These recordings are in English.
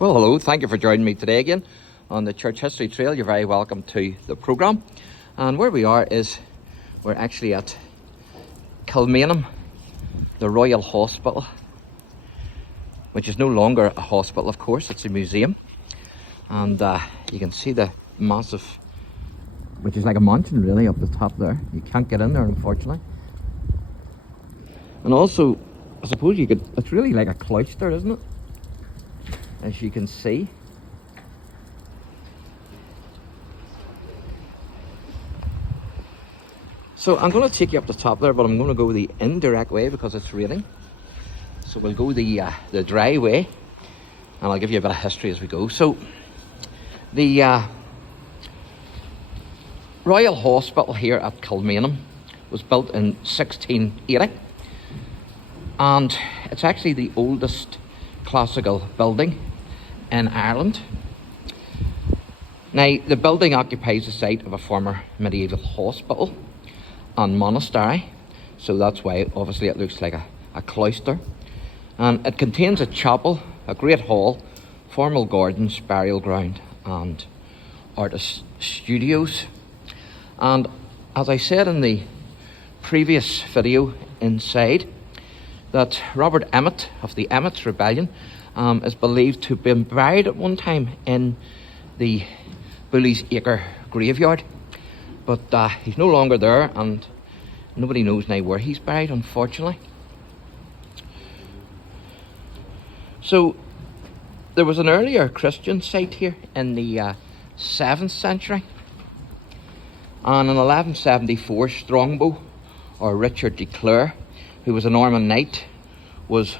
Well, hello, thank you for joining me today again on the Church History Trail. You're very welcome to the programme. And where we are is we're actually at KILMAINHAM, the Royal Hospital, which is no longer a hospital, of course, it's a museum. And you can see the massive, which is like a mansion really, up the top there. You can't get in there, unfortunately. And also, I suppose you could, it's really like a cloister, isn't it? As you can see. So I'm going to take you up the top there, but I'm going to go the indirect way because it's raining. So we'll go the dry way, and I'll give you a bit of history as we go. So the Royal Hospital here at KILMAINHAM was built in 1680, and it's actually the oldest classical building in Ireland. Now, the building occupies the site of a former medieval hospital and monastery, so that's why obviously it looks like a cloister. And it contains a chapel, a great hall, formal gardens, burial ground and artist studios. And as I said in the previous video inside, that Robert Emmet of the Emmet's Rebellion is believed to have been buried at one time in the Bully's Acre graveyard, but he's no longer there, and nobody knows now where he's buried, unfortunately. So there was an earlier Christian site here in the 7th century, and in 1174 Strongbow, or Richard de Clare, who was a Norman knight, was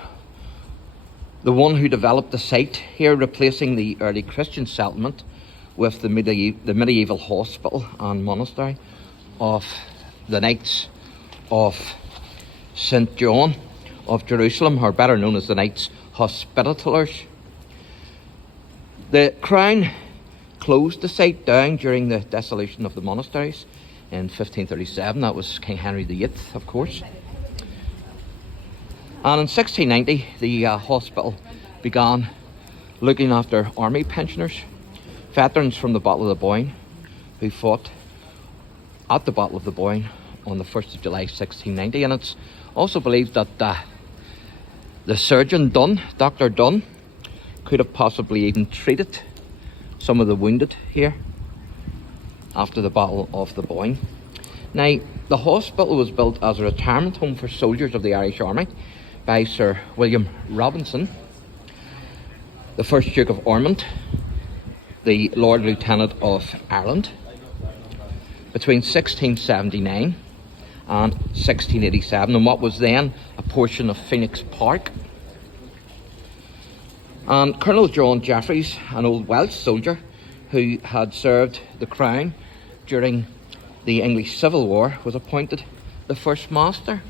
the one who developed the site here, replacing the early Christian settlement with the medieval hospital and monastery of the Knights of St. John of Jerusalem, or better known as the Knights Hospitallers. The Crown closed the site down during the dissolution of the monasteries in 1537. That was King Henry VIII, of course. And in 1690, the hospital began looking after army pensioners, veterans from the Battle of the Boyne, who fought at the Battle of the Boyne on the 1st of July 1690. And it's also believed that the surgeon Dunn, Dr. Dunn, could have possibly even treated some of the wounded here after the Battle of the Boyne. Now, the hospital was built as a retirement home for soldiers of the Irish Army by Sir William Robinson, the 1st Duke of Ormond, the Lord Lieutenant of Ireland, between 1679 and 1687, in what was then a portion of Phoenix Park. And Colonel John Jeffreys, an old Welsh soldier who had served the Crown during the English Civil War, was appointed the first master.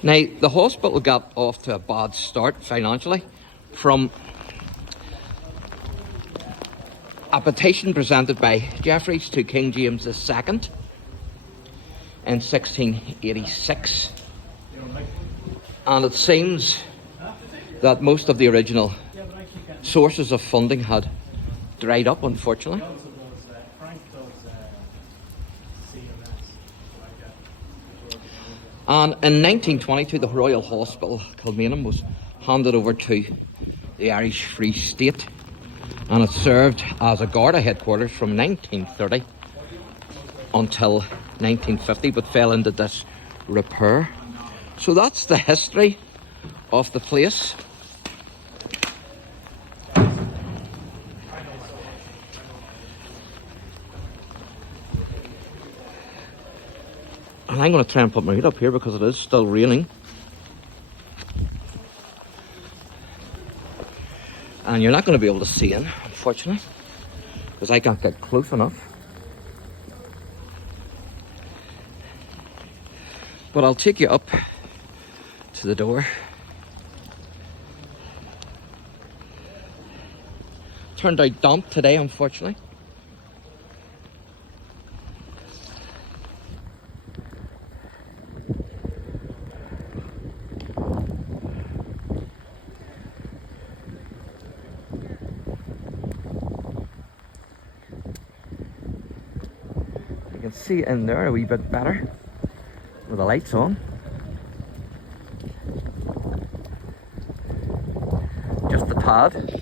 Now, the hospital got off to a bad start financially from a petition presented by Jeffreys to King James II in 1686. And it seems that most of the original sources of funding had dried up, unfortunately. And in 1922, the Royal Hospital, KILMAINHAM, was handed over to the Irish Free State, and it served as a Garda headquarters from 1930 until 1950, but fell into disrepair. So that's the history of the place. And I'm going to try and put my head up here because it is still raining. And you're not going to be able to see in, unfortunately, because I can't get close enough. But I'll take you up to the door. Turned out damp today, unfortunately. can see in there a wee bit better with the lights on. Just a tad.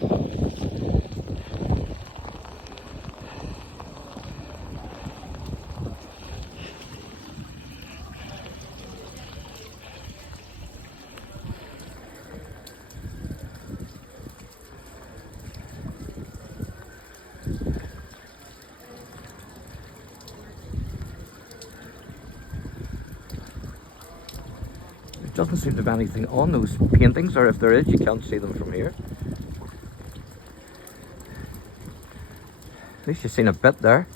Doesn't seem to be anything on those paintings, or if there is, you can't see them from here. At least you've seen a bit there.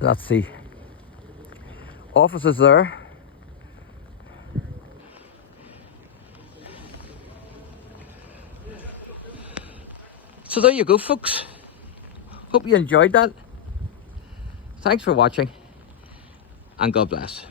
That's the offices there. So there you go, folks. Hope you enjoyed that. Thanks for watching, and God bless.